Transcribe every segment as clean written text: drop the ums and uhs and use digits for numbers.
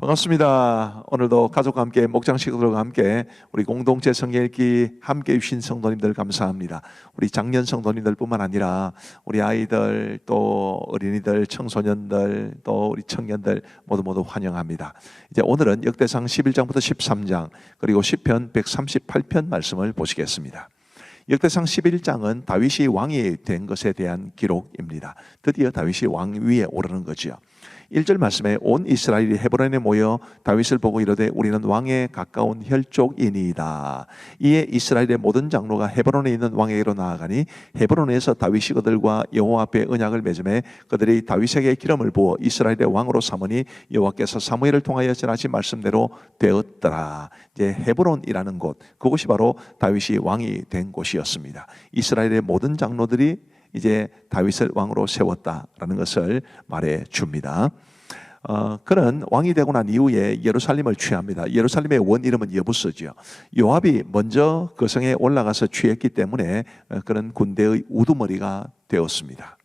반갑습니다. 오늘도 가족과 함께 목장 식구들과 함께 우리 공동체 성경 읽기 함께 해주신 성도님들 감사합니다. 우리 장년 성도님들뿐만 아니라 우리 아이들 또 어린이들 청소년들 또 우리 청년들 모두 환영합니다. 이제 오늘은 역대상 11장부터 13장 그리고 시편 138편 말씀을 보시겠습니다. 역대상 11장은 다윗이 왕이 된 것에 대한 기록입니다. 드디어 다윗이 왕 위에 오르는 거죠. 1절 말씀에 온 이스라엘이 헤브론에 모여 다윗을 보고 이르되 우리는 왕에 가까운 혈족이니이다. 이에 이스라엘의 모든 장로가 헤브론에 있는 왕에게로 나아가니 헤브론에서 다윗이 그들과 여호와 앞에 언약을 맺음에 그들이 다윗에게 기름을 부어 이스라엘의 왕으로 삼으니 여호와께서 사무엘을 통하여 전하신 말씀대로 되었더라. 이제 헤브론이라는 곳, 그곳이 바로 다윗이 왕이 된 곳이었습니다. 이스라엘의 모든 장로들이 이제 다윗을 왕으로 세웠다라는 것을 말해 줍니다. 그는 왕이 되고 난 이후에 예루살렘을 취합니다. 예루살렘의 원 이름은 여부스죠. 요압이 먼저 그 성에 올라가서 취했기 때문에 그는 군대의 우두머리가 되었습니다.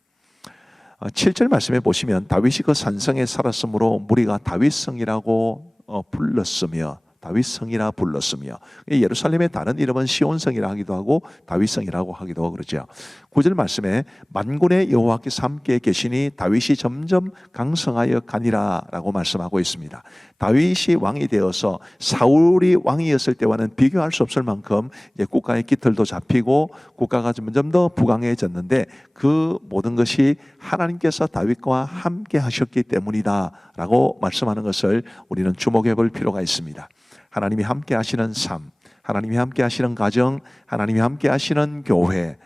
7절 말씀에 보시면 다윗이 그 산성에 살았으므로 무리가 다윗성이라고 불렀으며 다윗성이라 불렀으며, 예루살렘의 다른 이름은 시온성이라 하기도 하고 다윗성이라고 하기도 하고 그러죠. 9절 말씀에 만군의 여호와께서 함께 계시니 다윗이 점점 강성하여 가니라 라고 말씀하고 있습니다. 다윗이 왕이 되어서 사울이 왕이었을 때와는 비교할 수 없을 만큼 이제 국가의 깃털도 잡히고 국가가 점점 더 부강해졌는데 그 모든 것이 하나님께서 다윗과 함께 하셨기 때문이다 라고 말씀하는 것을 우리는 주목해 볼 필요가 있습니다. 하나님이 함께 하시는 삶, 하나님이 함께 하시는 가정, 하나님이 함께 하시는 교회,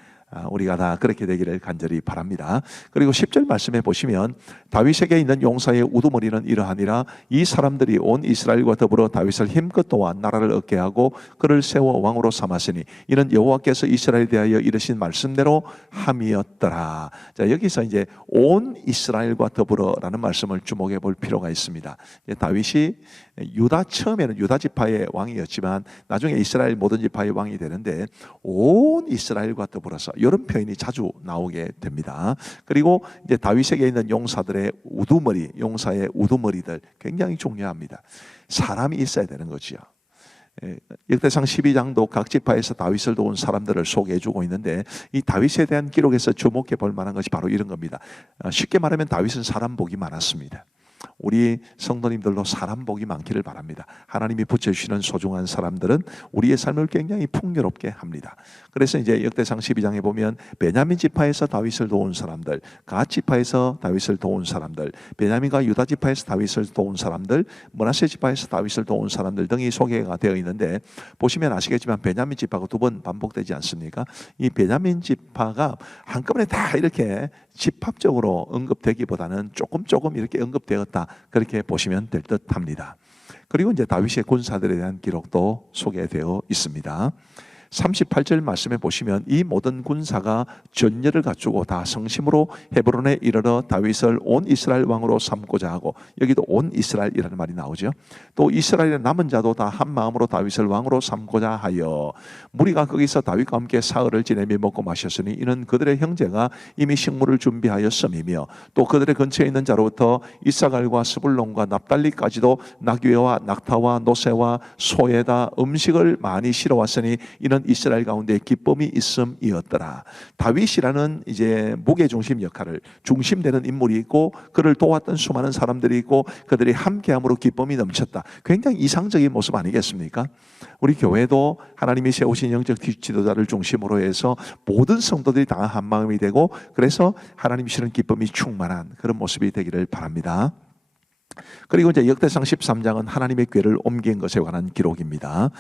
우리가 다 그렇게 되기를 간절히 바랍니다. 그리고 10절 말씀에 보시면 다윗에게 있는 용사의 우두머리는 이러하니라. 이 사람들이 온 이스라엘과 더불어 다윗을 힘껏 도와 나라를 얻게 하고 그를 세워 왕으로 삼았으니 이는 여호와께서 이스라엘에 대하여 이르신 말씀대로 함이었더라. 자, 여기서 이제 온 이스라엘과 더불어라는 말씀을 주목해 볼 필요가 있습니다. 다윗이 유다, 처음에는 유다 지파의 왕이었지만 나중에 이스라엘 모든 지파의 왕이 되는데 온 이스라엘과 더불어서 이런 표현이 자주 나오게 됩니다. 그리고 이제 다윗에게 있는 용사들의 우두머리, 용사의 우두머리들 굉장히 중요합니다. 사람이 있어야 되는 거죠. 역대상 12장도 각 지파에서 다윗을 도운 사람들을 소개해주고 있는데 이 다윗에 대한 기록에서 주목해 볼 만한 것이 바로 이런 겁니다. 쉽게 말하면 다윗은 사람 복이 많았습니다. 우리 성도님들도 사람 복이 많기를 바랍니다. 하나님이 붙여주시는 소중한 사람들은 우리의 삶을 굉장히 풍요롭게 합니다. 그래서 이제 역대상 12장에 보면 베냐민 지파에서 다윗을 도운 사람들, 갓 지파에서 다윗을 도운 사람들, 베냐민과 유다 지파에서 다윗을 도운 사람들, 므낫세 지파에서 다윗을 도운 사람들 등이 소개가 되어 있는데 보시면 아시겠지만 베냐민 지파가 두 번 반복되지 않습니까? 이 베냐민 지파가 한꺼번에 다 이렇게 집합적으로 언급되기보다는 조금 이렇게 언급되었다, 그렇게 보시면 될 듯합니다. 그리고 이제 다윗의 군사들에 대한 기록도 소개되어 있습니다. 38절 말씀에 보시면 이 모든 군사가 전열을 갖추고 다 성심으로 헤브론에 이르러 다윗을 온 이스라엘 왕으로 삼고자 하고, 여기도 온 이스라엘이라는 말이 나오죠. 또 이스라엘의 남은 자도 다 한 마음으로 다윗을 왕으로 삼고자 하여 무리가 거기서 다윗과 함께 사흘을 지내며 먹고 마셨으니 이는 그들의 형제가 이미 식물을 준비하였음이며 또 그들의 근처에 있는 자로부터 이사갈과 스불론과 납달리까지도 나귀와 낙타와 노새와 소에다 음식을 많이 실어왔으니 이는 이스라엘 가운데 기쁨이 있음이었더라. 다윗이라는 이제 무게중심 역할을 중심되는 인물이 있고 그를 도왔던 수많은 사람들이 있고 그들이 함께함으로 기쁨이 넘쳤다. 굉장히 이상적인 모습 아니겠습니까? 우리 교회도 하나님이 세우신 영적 지도자를 중심으로 해서 모든 성도들이 다 한 마음이 되고 그래서 하나님이 주시는 기쁨이 충만한 그런 모습이 되기를 바랍니다. 그리고 이제 역대상 13장은 하나님의 궤를 옮긴 것에 관한 기록입니다.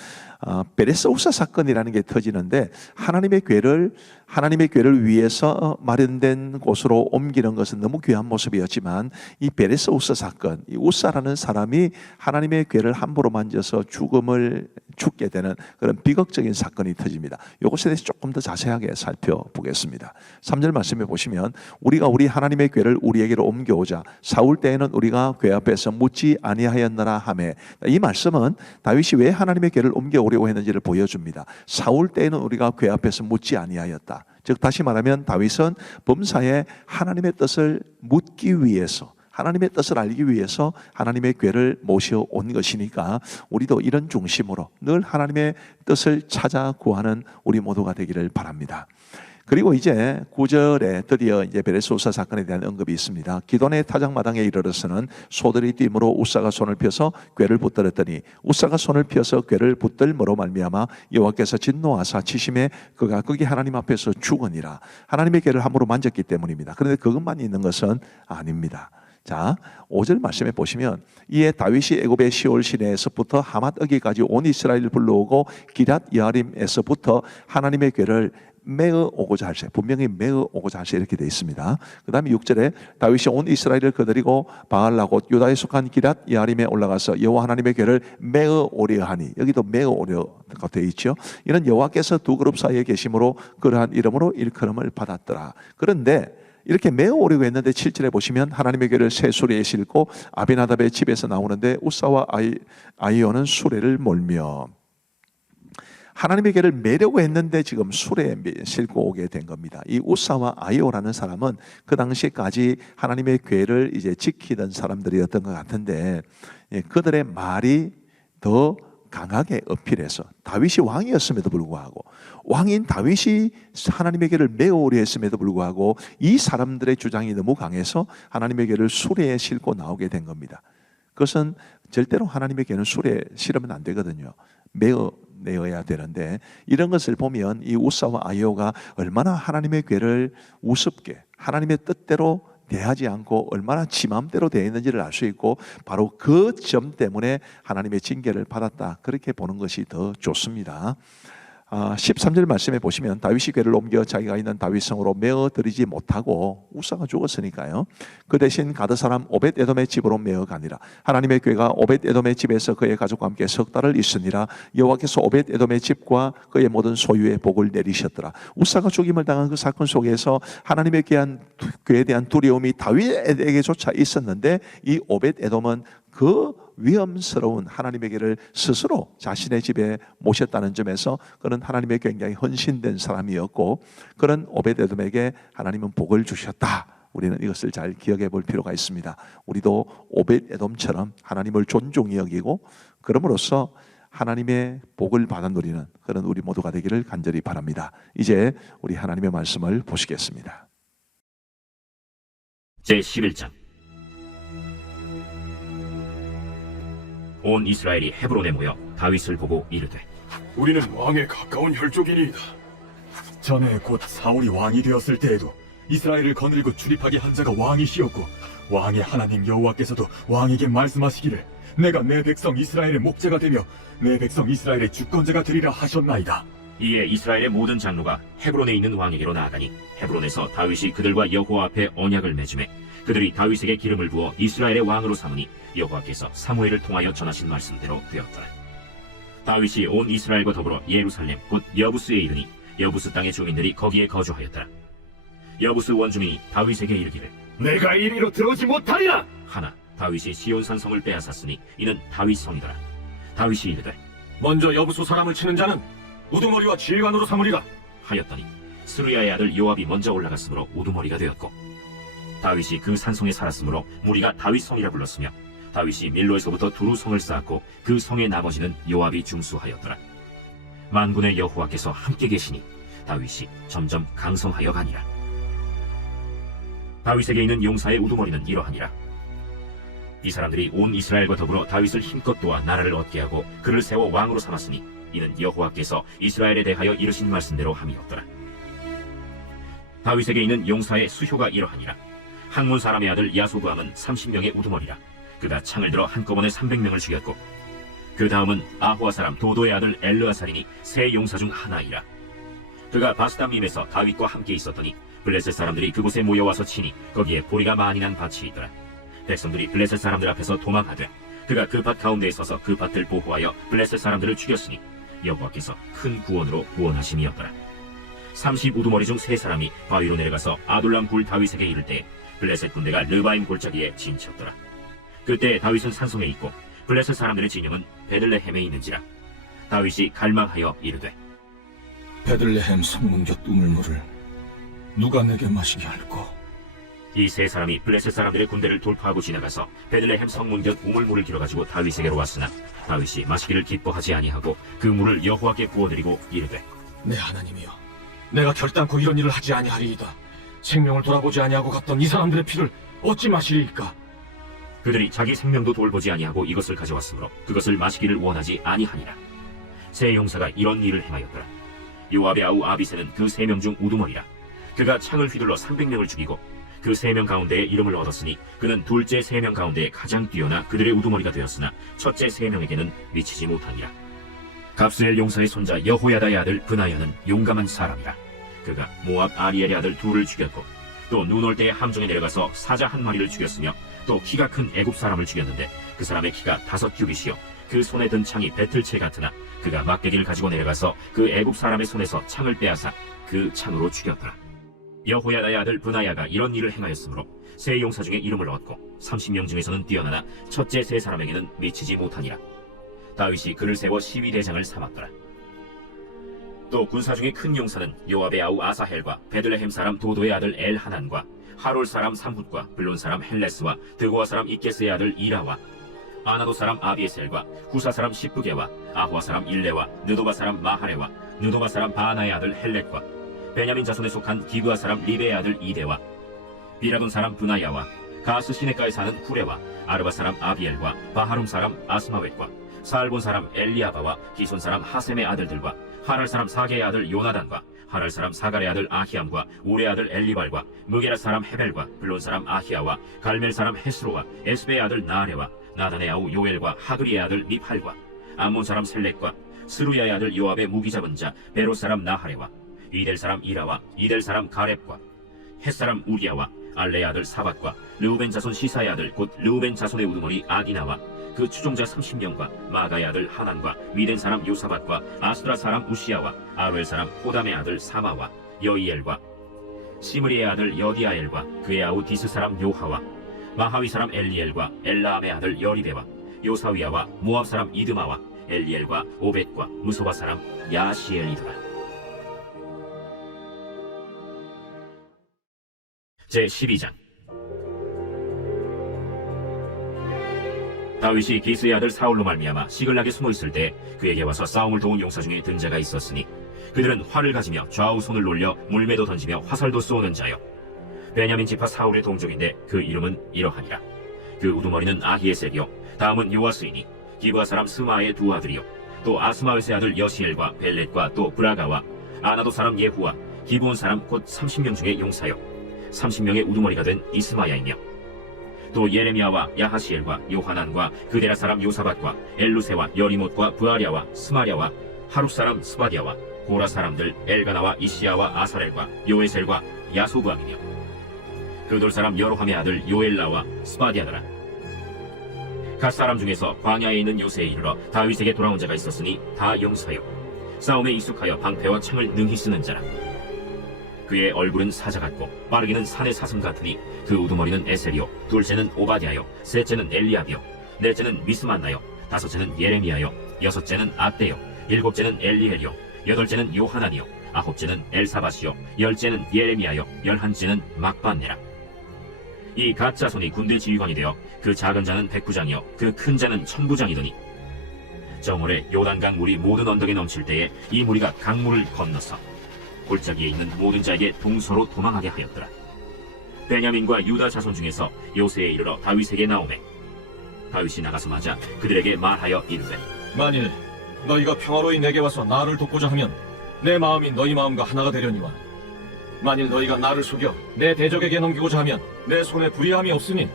베레스 우사 사건이라는 게 터지는데 하나님의 궤를 위해서 마련된 곳으로 옮기는 것은 너무 귀한 모습이었지만 이 베레스 우사 사건, 이 우사라는 사람이 하나님의 궤를 함부로 만져서 죽게 되는 그런 비극적인 사건이 터집니다. 이것에 대해서 조금 더 자세하게 살펴보겠습니다. 3절 말씀에 보시면 우리가 우리 하나님의 궤를 우리에게로 옮겨오자 사울 때에는 우리가 궤 앞에서 묻지 아니하였느라 하매, 이 말씀은 다윗이 왜 하나님의 궤를 옮겨오려고 했는지를 보여줍니다. 사울 때에는 우리가 궤 앞에서 묻지 아니하였다. 즉 다시 말하면 다윗은 범사에 하나님의 뜻을 묻기 위해서 하나님의 뜻을 알기 위해서 하나님의 궤를 모셔온 것이니까 우리도 이런 중심으로 늘 하나님의 뜻을 찾아 구하는 우리 모두가 되기를 바랍니다. 그리고 이제 9절에 드디어 이제 베레스우사 사건에 대한 언급이 있습니다. 기돈의 타작마당에 이르러서는 소들이 뛰므로 우사가 손을 펴서 궤를 붙들었더니 우사가 손을 펴서 궤를 붙들므로 말미암아 여호와께서 진노하사 치심에 그가 거기 하나님 앞에서 죽으니라. 하나님의 궤를 함부로 만졌기 때문입니다. 그런데 그것만 있는 것은 아닙니다. 자, 5절 말씀에 보시면 이에 다윗이 애굽의 시올 시내에서부터 하맛 어기까지 온 이스라엘을 불러오고 기럇 여아림에서부터 하나님의 궤를 매어 오고자 할세, 분명히 매어 오고자 할세 이렇게 되어 있습니다. 그 다음에 6절에 다윗이 온 이스라엘을 거느리고 바알라곳 유다에 속한 기럇 여아림에 올라가서 여호와 하나님의 궤를 매어 오려 하니, 여기도 매어 오려가 되어 있죠. 이는 여호와께서 두 그룹 사이에 계심으로 그러한 이름으로 일컬음을 받았더라. 그런데 이렇게 매어 오려고 했는데 7절에 보시면 하나님의 궤를 새 수레에 싣고 아비나답의 집에서 나오는데 우사와 아이오는 수레를 몰며, 하나님의 궤를 매려고 했는데 지금 수레에 싣고 오게 된 겁니다. 이 우사와 아이오라는 사람은 그 당시까지 하나님의 궤를 이제 지키던 사람들이었던 것 같은데, 그들의 말이 더 강하게 어필해서 다윗이 왕이었음에도 불구하고, 왕인 다윗이 하나님의 궤를 메어오려 했음에도 불구하고 이 사람들의 주장이 너무 강해서 하나님의 궤를 수레에 싣고 나오게 된 겁니다. 그것은 절대로 하나님의 궤는 수레에 실으면 안 되거든요. 내어야 되는데, 이런 것을 보면 이 우사와 아이오가 얼마나 하나님의 궤를 우습게 하나님의 뜻대로 대하지 않고 얼마나 지 맘대로 대했는지를 알 수 있고, 바로 그 점 때문에 하나님의 징계를 받았다, 그렇게 보는 것이 더 좋습니다. 13절 말씀에 보시면 다윗이 궤를 옮겨 자기가 있는 다윗성으로 메어 들이지 못하고, 우사가 죽었으니까요, 그 대신 가드 사람 오벳 에돔의 집으로 메어 가니라. 하나님의 궤가 오벳 에돔의 집에서 그의 가족과 함께 석 달을 있으니라. 여호와께서 오벳 에돔의 집과 그의 모든 소유에 복을 내리셨더라. 우사가 죽임을 당한 그 사건 속에서 하나님의 궤에 대한 두려움이 다윗에게조차 있었는데, 이 오벳 에돔은 그 위험스러운 하나님의 궤를 스스로 자신의 집에 모셨다는 점에서 그는 하나님의 굉장히 헌신된 사람이었고, 그런 오벳에돔에게 하나님은 복을 주셨다. 우리는 이것을 잘 기억해 볼 필요가 있습니다. 우리도 오벳에돔처럼 하나님을 존중히 여기고, 그럼으로써 하나님의 복을 받아 누리는 그런 우리 모두가 되기를 간절히 바랍니다. 이제 우리 하나님의 말씀을 보시겠습니다. 제11장. 온 이스라엘이 헤브론에 모여 다윗을 보고 이르되, 우리는 왕에 가까운 혈족이니이다. 전에 곧 사울이 왕이 되었을 때에도 이스라엘을 거느리고 출입하게 한 자가 왕이시었고, 왕의 하나님 여호와께서도 왕에게 말씀하시기를 내가 내 백성 이스라엘의 목자가 되며 내 백성 이스라엘의 주권자가 되리라 하셨나이다. 이에 이스라엘의 모든 장로가 헤브론에 있는 왕에게로 나아가니, 헤브론에서 다윗이 그들과 여호와 앞에 언약을 맺으매 그들이 다윗에게 기름을 부어 이스라엘의 왕으로 삼으니 여호와께서 사무엘을 통하여 전하신 말씀대로 되었더라. 다윗이 온 이스라엘과 더불어 예루살렘 곧 여부스에 이르니 여부스 땅의 주민들이 거기에 거주하였더라. 여부스 원주민이 다윗에게 이르기를, 내가 이리로 들어오지 못하리라. 하나 다윗이 시온산 성을 빼앗았으니 이는 다윗 성이더라. 다윗이 이르되, 먼저 여부수 사람을 치는 자는 우두머리와 지휘관으로 삼으리라 하였더니 스루야의 아들 요압이 먼저 올라갔으므로 우두머리가 되었고, 다윗이 그 산성에 살았으므로 무리가 다윗 성이라 불렀으며, 다윗이 밀로에서부터 두루 성을 쌓았고 그 성의 나머지는 요압이 중수하였더라. 만군의 여호와께서 함께 계시니 다윗이 점점 강성하여 가니라. 다윗에게 있는 용사의 우두머리는 이러하니라. 이 사람들이 온 이스라엘과 더불어 다윗을 힘껏 도와 나라를 얻게 하고 그를 세워 왕으로 삼았으니 이는 여호와께서 이스라엘에 대하여 이르신 말씀대로 함이었더라. 다윗에게 있는 용사의 수효가 이러하니라. 항문 사람의 아들 야소부함은 30명의 우두머리라. 그가 창을 들어 한꺼번에 300명을 죽였고, 그 다음은 아호아 사람 도도의 아들 엘르아살이니 세 용사 중 하나이라. 그가 바스담림에서 다윗과 함께 있었더니 블레셋 사람들이 그곳에 모여와서 치니 거기에 보리가 많이 난 밭이 있더라. 백성들이 블레셋 사람들 앞에서 도망하되 그가 그 밭 가운데에 서서 그 밭을 보호하여 블레셋 사람들을 죽였으니 여호와께서 큰 구원으로 구원하심이었더라. 30 우두머리 중 세 사람이 바위로 내려가서 아둘람 굴 다윗에게 이를 때 블레셋 군대가 르바임 골짜기에 진쳤더라. 그때 다윗은 산성에 있고 블레셋 사람들의 진영은 베들레헴에 있는지라. 다윗이 갈망하여 이르되, 베들레헴 성문 곁 우물물을 누가 내게 마시게 할꼬? 이 세 사람이 블레셋 사람들의 군대를 돌파하고 지나가서 베들레헴 성문 곁 우물물을 길어가지고 다윗에게로 왔으나 다윗이 마시기를 기뻐하지 아니하고 그 물을 여호와께 부어드리고 이르되 내 하나님이여, 내가 결단코 이런 일을 하지 아니하리이다. 생명을 돌아보지 아니하고 갔던 이 사람들의 피를 어찌 마시리이까? 그들이 자기 생명도 돌보지 아니하고 이것을 가져왔으므로 그것을 마시기를 원하지 아니하니라. 세 용사가 이런 일을 행하였더라. 요압의 아우 아비새는 그 세 명 중 우두머리라. 그가 창을 휘둘러 300명을 죽이고 그 세 명 가운데에 이름을 얻었으니 그는 둘째 세 명 가운데 가장 뛰어나 그들의 우두머리가 되었으나 첫째 세 명에게는 미치지 못하니라. 갑스엘 용사의 손자 여호야다의 아들 브나야는 용감한 사람이라. 그가 모압 아리엘의 아들 둘을 죽였고 또 눈 올 때에 함정에 내려가서 사자 한 마리를 죽였으며 또 키가 큰 애굽 사람을 죽였는데 그 사람의 키가 5규빗이요 그 손에 든 창이 배틀채 같으나 그가 막대기를 가지고 내려가서 그 애굽 사람의 손에서 창을 빼앗아 그 창으로 죽였더라. 여호야다의 아들 브나야가 이런 일을 행하였으므로 세 용사 중에 이름을 얻고 30명 중에서는 뛰어나나 첫째 세 사람에게는 미치지 못하니라. 다윗이 그를 세워 시위대장을 삼았더라. 또 군사 중에 큰 용사는 요압의 아우 아사헬과 베들레헴 사람 도도의 아들 엘하난과 하롤 사람 삼훗과 블론 사람 헬레스와 드고아 사람 이게스의 아들 이라와 아나도 사람 아비에셀과 후사 사람 시프게와 아호아 사람 일레와 느도바 사람 마하레와 느도바 사람 바나의 아들 헬렉과 베냐민 자손에 속한 기브아 사람 리베의 아들 이데와 비라돈 사람 브나야와 가스 시내가에 사는 후레와 아르바 사람 아비엘과 바하룸 사람 아스마웻과 살본 사람 엘리아바와 기손 사람 하셈의 아들들과 하랄 사람 사게의 아들 요나단과 하랄 사람 사갈의 아들 아히암과 우레 아들 엘리발과 무게라 사람 헤벨과 블론 사람 아히야와 갈멜 사람 헤스로와 에스베의 아들 나아레와 나단의 아우 요엘과 하그리의 아들 미팔과 암몬 사람 셀렉과 스루야의 아들 요압의 무기 잡은 자 베로 사람 나하레와 이델 사람 이라와 이델 사람 가렙과 헷 사람 우리야와 알레의 아들 사밧과 르우벤 자손 시사의 아들 곧 르우벤 자손의 우두머리 아디나와 그 추종자 30명과 마가의 아들 하난과 미덴 사람 요사밧과 아스드라 사람 우시야와 아루엘 사람 호담의 아들 사마와 여이엘과 시므리의 아들 여디아엘과 그의 아우 디스 사람 요하와 마하위 사람 엘리엘과 엘라암의 아들 여리베와 요사위야와 모압 사람 이드마와 엘리엘과 오벳과 무소바 사람 야시엘이더라. 제12장. 다윗이 기스의 아들 사울로 말미암아 시글락에 숨어있을 때 그에게 와서 싸움을 도운 용사 중에 든 자가 있었으니 그들은 활을 가지며 좌우 손을 놀려 물매도 던지며 화살도 쏘는 자요 베냐민 지파 사울의 동족인데 그 이름은 이러하니라. 그 우두머리는 아히에셀이요 다음은 요아스이니 기브아 사람 스마의 두 아들이요 또 아스마웻의 아들 여시엘과 벨렛과 또 브라가와 아나도 사람 예후와 기브온 사람 곧 30명 중에 용사요 30명의 우두머리가 된 이스마야이며 또 예레미야와 야하시엘과 요하난과 그데라 사람 요사밧과 엘루세와 여리못과 부아랴와 스마랴와 하룻 사람 스바디아와 고라 사람들 엘가나와 이시야와 아사렐과 요에셀과 야소부함이며 그돌 사람 여로함의 아들 요엘라와 스바디아더라. 갓 사람 중에서 광야에 있는 요새에 이르러 다윗에게 돌아온 자가 있었으니 다 용사요 싸움에 익숙하여 방패와 창을 능히 쓰는 자라. 그의 얼굴은 사자 같고 빠르기는 산의 사슴 같으니 그 우두머리는 에셀이요 둘째는 오바댜요 셋째는 엘리압이요 넷째는 미스만나요 다섯째는 예레미야요 여섯째는 앗대요 일곱째는 엘리엘이요 여덟째는 요하난이요 아홉째는 엘사밧이요 열째는 예레미야요 열한째는 막반네라. 이 갓 자손이 군대 지휘관이 되어 그 작은 자는 백부장이요 그 큰 자는 천부장이더니 정월에 요단강 물이 모든 언덕에 넘칠 때에 이 무리가 강물을 건너서 골짜기에 있는 모든 자에게 동서로 도망하게 하였더라. 베냐민과 유다 자손 중에서 요새에 이르러 다윗에게 나오매 다윗이 나가서 맞아 그들에게 말하여 이르되 만일 너희가 평화로이 내게 와서 나를 돕고자 하면 내 마음이 너희 마음과 하나가 되려니와 만일 너희가 나를 속여 내 대적에게 넘기고자 하면 내 손에 불의함이 없으니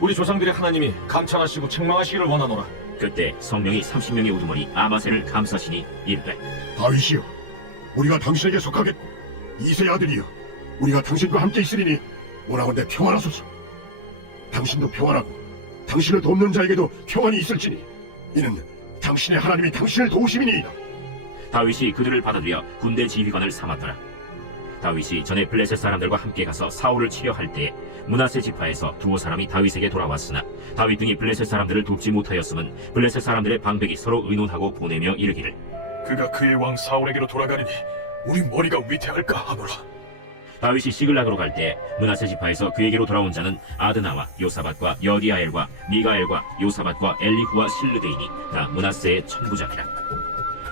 우리 조상들의 하나님이 감찰하시고 책망하시기를 원하노라. 그때 성령이 30명의 우두머리 아마셀을 감싸시니 이르되 다윗이여, 우리가 당신에게 속하겠고 이세 아들이여, 우리가 당신과 함께 있으리니 원하건대 평안하소서. 당신도 평안하고 당신을 돕는 자에게도 평안이 있을지니 이는 당신의 하나님이 당신을 도우심이니이다. 다윗이 그들을 받아들여 군대 지휘관을 삼았더라. 다윗이 전에 블레셋 사람들과 함께 가서 사울을 치려 할 때에 므낫세 지파에서 두어 사람이 다윗에게 돌아왔으나 다윗 등이 블레셋 사람들을 돕지 못하였음은 블레셋 사람들의 방백이 서로 의논하고 보내며 이르기를 그가 그의 왕 사울에게로 돌아가리니 우리 머리가 위태할까 하노라. 다윗이 시글락으로 갈 때 므낫세 지파에서 그에게로 돌아온 자는 아드나와 요사밧과 여디아엘과 미가엘과 요사밧과 엘리후와 실르데이니 다 므낫세의 천부장이라.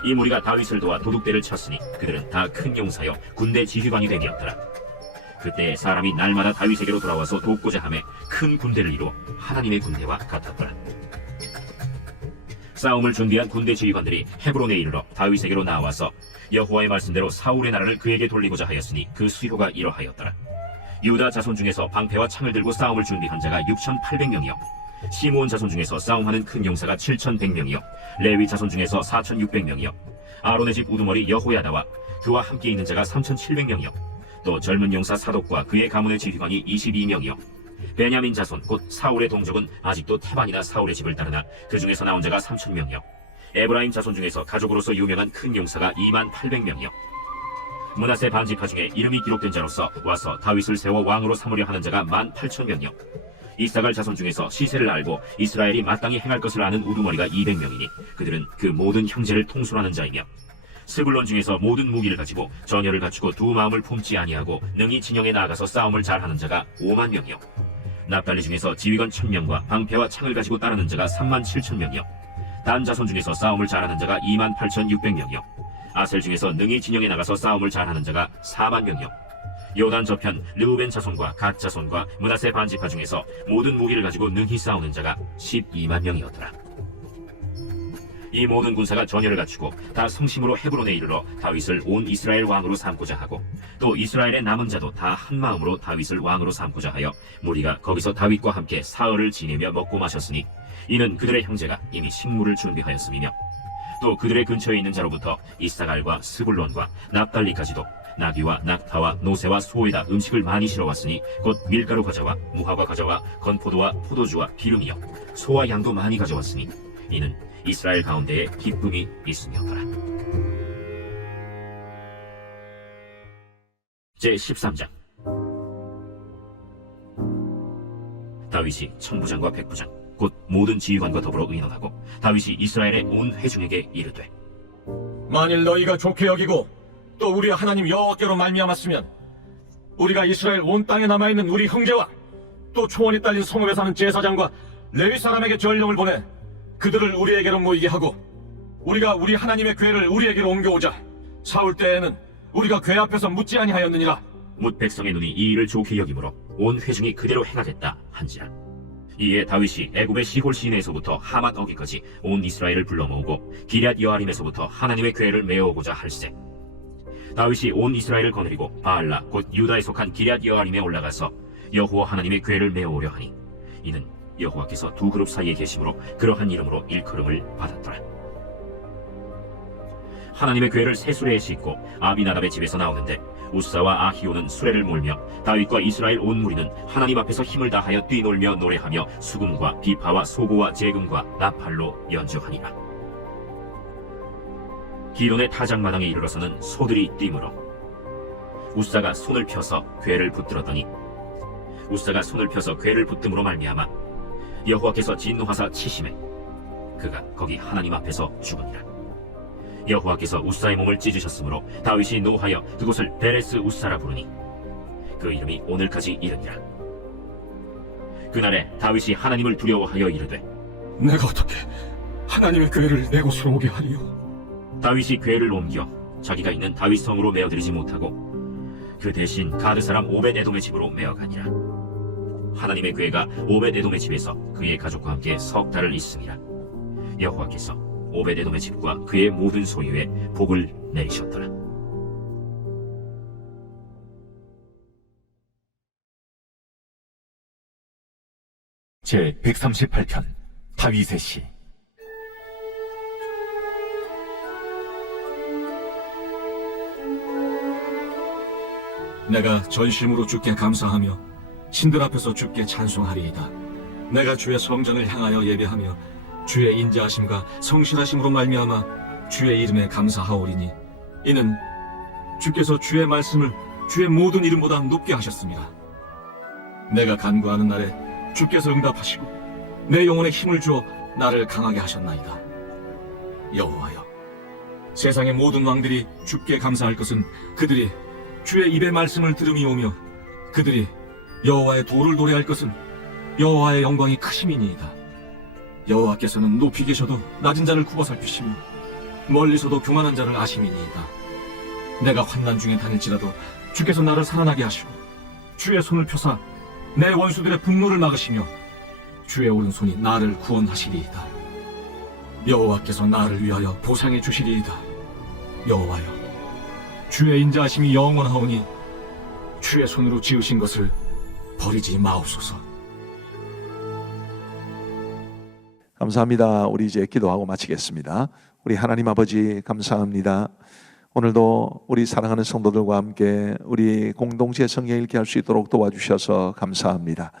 이 무리가 다윗을 도와 도둑대를 쳤으니 그들은 다 큰 용사여 군대 지휘관이 됨이었더라. 그때 사람이 날마다 다윗에게로 돌아와서 돕고자 하매 큰 군대를 이루어 하나님의 군대와 같았더라. 싸움을 준비한 군대 지휘관들이 헤브론에 이르러 다윗에게로 나와서 여호와의 말씀대로 사울의 나라를 그에게 돌리고자 하였으니 그 수요가 이러하였더라. 유다 자손 중에서 방패와 창을 들고 싸움을 준비한 자가 6,800명이요 시므온 자손 중에서 싸움하는 큰 용사가 7,100명이요 레위 자손 중에서 4,600명이요 아론의 집 우두머리 여호야다와 그와 함께 있는 자가 3,700명이요 또 젊은 용사 사독과 그의 가문의 지휘관이 22명이요 베냐민 자손 곧 사울의 동족은 아직도 태반이나 사울의 집을 따르나 그 중에서 나온 자가 3,000명이요 에브라임 자손 중에서 가족으로서 유명한 큰 용사가 28,000명이요 므낫세 반지파 중에 이름이 기록된 자로서 와서 다윗을 세워 왕으로 삼으려 하는 자가 18,000명이요 이사갈 자손 중에서 시세를 알고 이스라엘이 마땅히 행할 것을 아는 우두머리가 200명이니 그들은 그 모든 형제를 통솔하는 자이며 스불론 중에서 모든 무기를 가지고 전열을 갖추고 두 마음을 품지 아니하고 능히 진영에 나아가서 싸움을 잘하는 자가 50,000명이요 납달리 중에서 지휘관 1,000명과 방패와 창을 가지고 따르는 자가 37,000명이요 단 자손 중에서 싸움을 잘하는 자가 28,600명이요 아셀 중에서 능히 진영에 나가서 싸움을 잘하는 자가 40,000명이요 요단 저편 르우벤 자손과 갓 자손과 므낫세 반지파 중에서 모든 무기를 가지고 능히 싸우는 자가 120,000명이었더라. 이 모든 군사가 전열을 갖추고 다 성심으로 헤브론에 이르러 다윗을 온 이스라엘 왕으로 삼고자 하고 또 이스라엘의 남은 자도 다 한마음으로 다윗을 왕으로 삼고자 하여 무리가 거기서 다윗과 함께 사흘을 지내며 먹고 마셨으니 이는 그들의 형제가 이미 식물을 준비하였음이며 또 그들의 근처에 있는 자로부터 이사갈과 스불론과 납달리까지도 나귀와 낙타와 노새와 소에다 음식을 많이 실어왔으니 곧 밀가루 과자와 무화과 과자와 건포도와 포도주와 기름이요 소와 양도 많이 가져왔으니 이는 이스라엘 가운데에 기쁨이 있음이었더라. 제13장 다윗이 천부장과 백부장 곧 모든 지휘관과 더불어 의논하고 다윗이 이스라엘의 온 회중에게 이르되 만일 너희가 좋게 여기고 또 우리 하나님 여호와께로 말미암았으면 우리가 이스라엘 온 땅에 남아있는 우리 형제와 또 초원이 딸린 성읍에 사는 제사장과 레위 사람에게 전령을 보내 그들을 우리에게로 모이게 하고 우리가 우리 하나님의 궤를 우리에게로 옮겨오자. 사울 때에는 우리가 궤 앞에서 묻지 아니하였느니라. 뭇 백성의 눈이 이 일을 좋게 여기므로 온 회중이 그대로 행하겠다 한지라. 이에 다윗이 애굽의 시골 시내에서부터 하맛 어기까지 온 이스라엘을 불러 모으고 기럇 여아림에서부터 하나님의 궤를 메어오고자 할세. 다윗이 온 이스라엘을 거느리고 바알라 곧 유다에 속한 기럇 여아림에 올라가서 여호와 하나님의 궤를 메어오려 하니 이는 여호와께서 두 그룹 사이에 계심으로 그러한 이름으로 일컬음을 받았더라. 하나님의 궤를 새 수레에 싣고 아비나답의 집에서 나오는데 우사와 아히오는 수레를 몰며 다윗과 이스라엘 온 무리는 하나님 앞에서 힘을 다하여 뛰놀며 노래하며 수금과 비파와 소고와 재금과 나팔로 연주하니라. 기론의 타작마당에 이르러서는 소들이 뛰므로 우사가 손을 펴서 궤를 붙들었더니 우사가 손을 펴서 궤를 붙듦으로 말미암아 여호와께서 진노하사 치심에 그가 거기 하나님 앞에서 죽으니라. 여호와께서 우사의 몸을 찢으셨으므로 다윗이 노하여 그곳을 베레스 우사라 부르니 그 이름이 오늘까지 이르니라. 그날에 다윗이 하나님을 두려워하여 이르되 내가 어떻게 하나님의 궤를 내 곳으로 오게 하리요? 다윗이 궤를 옮겨 자기가 있는 다윗 성으로 메어들이지 못하고 그 대신 가드 사람 오벳에돔의 집으로 메어가니라. 하나님의 궤가 오벳에돔의 집에서 그의 가족과 함께 석 달을 있음이라. 여호와께서 오벳에돔의 집과 그의 모든 소유에 복을 내리셨더라. 제 138편 다윗의 시. 내가 전심으로 주께 감사하며 신들 앞에서 주께 찬송하리이다. 내가 주의 성전을 향하여 예배하며 주의 인자하심과 성실하심으로 말미암아 주의 이름에 감사하오리니 이는 주께서 주의 말씀을 주의 모든 이름보다 높게 하셨습니다. 내가 간구하는 날에 주께서 응답하시고 내 영혼에 힘을 주어 나를 강하게 하셨나이다. 여호와여, 세상의 모든 왕들이 주께 감사할 것은 그들이 주의 입의 말씀을 들음이오며 그들이 여호와의 도를 노래할 것은 여호와의 영광이 크심이니이다. 여호와께서는 높이 계셔도 낮은 자를 굽어 살피시며 멀리서도 교만한 자를 아심이니이다. 내가 환난 중에 다닐지라도 주께서 나를 살아나게 하시고 주의 손을 펴사 내 원수들의 분노를 막으시며 주의 오른손이 나를 구원하시리이다. 여호와께서 나를 위하여 보상해 주시리이다. 여호와여, 주의 인자하심이 영원하오니 주의 손으로 지으신 것을 버리지 마옵소서. 감사합니다. 우리 이제 기도하고 마치겠습니다. 우리 하나님 아버지 감사합니다. 오늘도 우리 사랑하는 성도들과 함께 우리 공동체 성경 읽기 할 수 있도록 도와주셔서 감사합니다.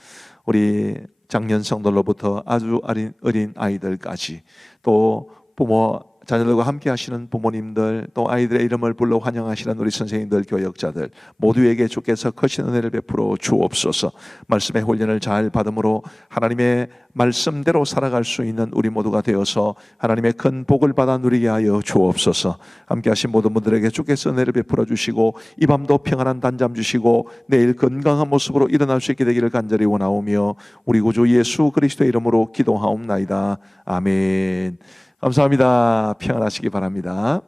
우리 장년 성도로부터 아주 어린 아이들까지 또 부모 자녀들과 함께 하시는 부모님들 또 아이들의 이름을 불러 환영하시는 우리 선생님들 교역자들 모두에게 주께서 크신 은혜를 베풀어 주옵소서. 말씀의 훈련을 잘 받음으로 하나님의 말씀대로 살아갈 수 있는 우리 모두가 되어서 하나님의 큰 복을 받아 누리게 하여 주옵소서. 함께 하신 모든 분들에게 주께서 은혜를 베풀어 주시고 이 밤도 평안한 단잠 주시고 내일 건강한 모습으로 일어날 수 있게 되기를 간절히 원하오며 우리 구주 예수 그리스도의 이름으로 기도하옵나이다. 아멘. 감사합니다. 평안하시기 바랍니다.